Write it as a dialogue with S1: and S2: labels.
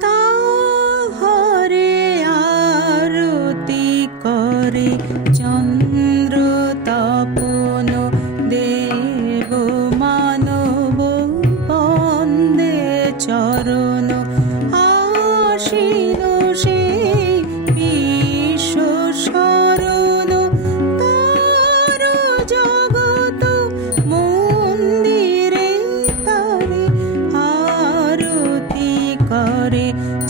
S1: তাহারে আরতি করে চন্দ্র দেব চরণ আশীন সে Be.